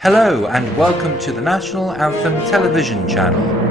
Hello and welcome to the National Anthem television channel.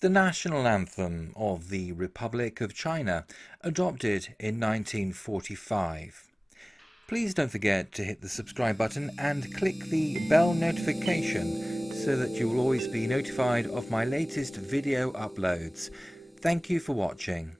The national anthem of the Republic of China, adopted in 1945. Please don't forget to hit the subscribe button and click the bell notification so that you will always be notified of my latest video uploads. Thank you for watching.